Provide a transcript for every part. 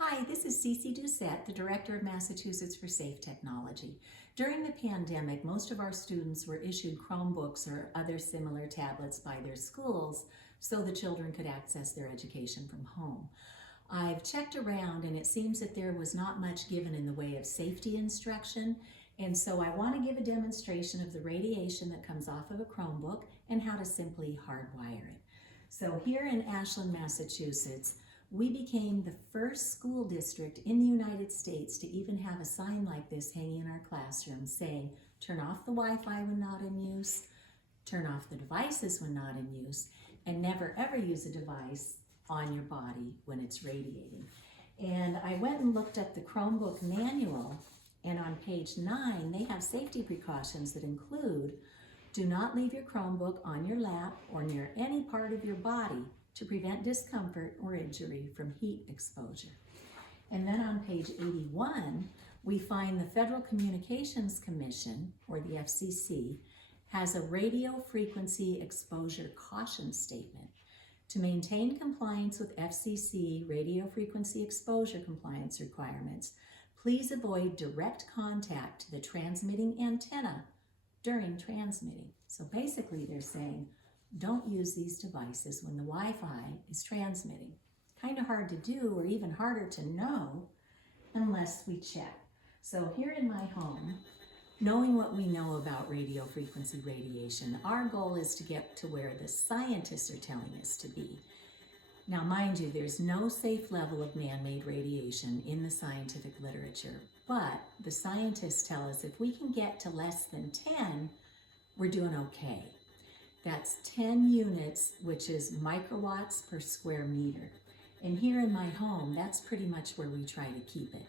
Hi, this is Cece Doucette, the Director of Massachusetts for Safe Technology. During the pandemic, most of our students were issued Chromebooks or other similar tablets by their schools so the children could access their education from home. I've checked around and it seems that there was not much given in the way of safety instruction, and so I want to give a demonstration of the radiation that comes off of a Chromebook and how to simply hardwire it. So here in Ashland, Massachusetts, we became the first school district in the United States to even have a sign like this hanging in our classroom saying, turn off the Wi-Fi when not in use, turn off the devices when not in use, and never ever use a device on your body when it's radiating. And I went and looked up the Chromebook manual, and on page 9, they have safety precautions that include, do not leave your Chromebook on your lap or near any part of your body to prevent discomfort or injury from heat exposure. And then on page 81, we find the Federal Communications Commission, or the FCC, has a radio frequency exposure caution statement. To maintain compliance with FCC radio frequency exposure compliance requirements, please avoid direct contact to the transmitting antenna during transmitting. So basically they're saying, don't use these devices when the Wi-Fi is transmitting. Kind of hard to do, or even harder to know, unless we check. So here in my home, knowing what we know about radio frequency radiation, our goal is to get to where the scientists are telling us to be. Now, mind you, there's no safe level of man-made radiation in the scientific literature, but the scientists tell us if we can get to less than 10, we're doing okay. That's 10 units, which is microwatts per square meter. And here in my home, that's pretty much where we try to keep it.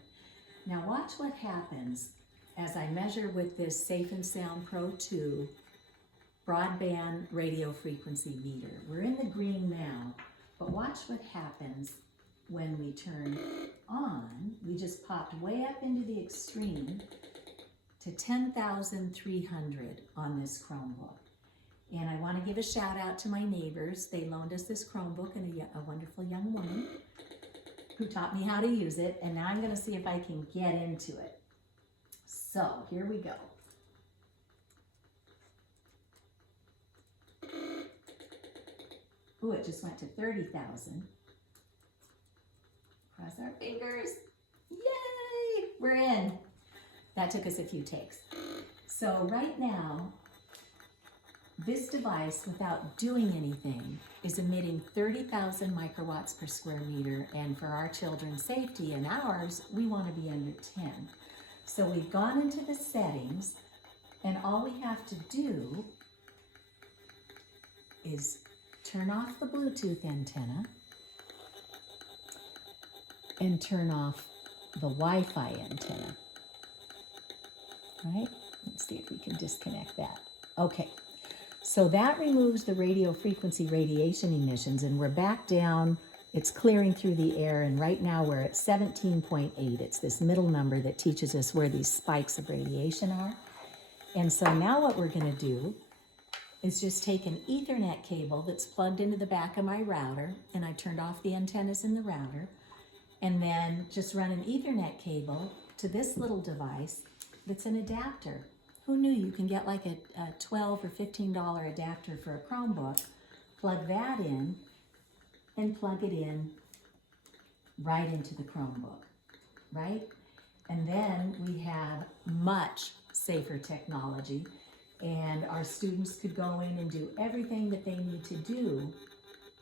Now watch what happens as I measure with this Safe and Sound Pro 2 broadband radio frequency meter. We're in the green now, but watch what happens when we turn on. We just popped way up into the extreme to 10,300 on this Chromebook. And I want to give a shout out to my neighbors. They loaned us this Chromebook and a wonderful young woman who taught me how to use it. And now I'm going to see if I can get into it. So here we go. Ooh, it just went to 30,000. Cross our fingers. Yay! We're in. That took us a few takes. So right now, this device, without doing anything, is emitting 30,000 microwatts per square meter, and for our children's safety and ours, we want to be under 10. So we've gone into the settings, and all we have to do is turn off the Bluetooth antenna and turn off the Wi-Fi antenna. Right? Let's see if we can disconnect that. Okay. So that removes the radio frequency radiation emissions, and we're back down. It's clearing through the air, and right now we're at 17.8. It's this middle number that teaches us where these spikes of radiation are. And so now what we're going to do is just take an Ethernet cable that's plugged into the back of my router, and I turned off the antennas in the router, and then just run an Ethernet cable to this little device that's an adapter. Who knew you can get like a $12 or $15 adapter for a Chromebook, plug that in, and plug it in right into the Chromebook, right? And then we have much safer technology, and our students could go in and do everything that they need to do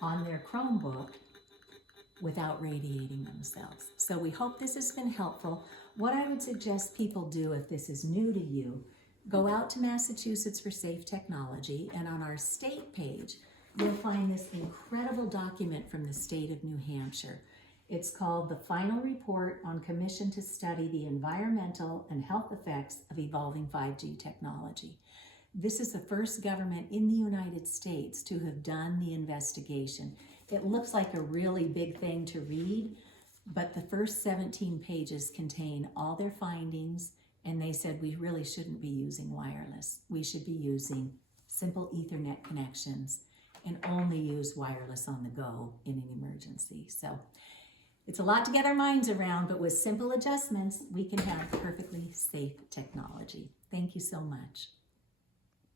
on their Chromebook without radiating themselves. So we hope this has been helpful. What I would suggest people do if this is new to you, go out to Massachusetts for Safe Technology, and on our state page, you'll find this incredible document from the state of New Hampshire. It's called The Final Report on Commission to Study the Environmental and Health Effects of Evolving 5G Technology. This is the first government in the United States to have done the investigation. It looks like a really big thing to read, but the first 17 pages contain all their findings, and they said we really shouldn't be using wireless. We should be using simple Ethernet connections and only use wireless on the go in an emergency. So It's a lot to get our minds around, but with simple adjustments, we can have perfectly safe technology. Thank you so much.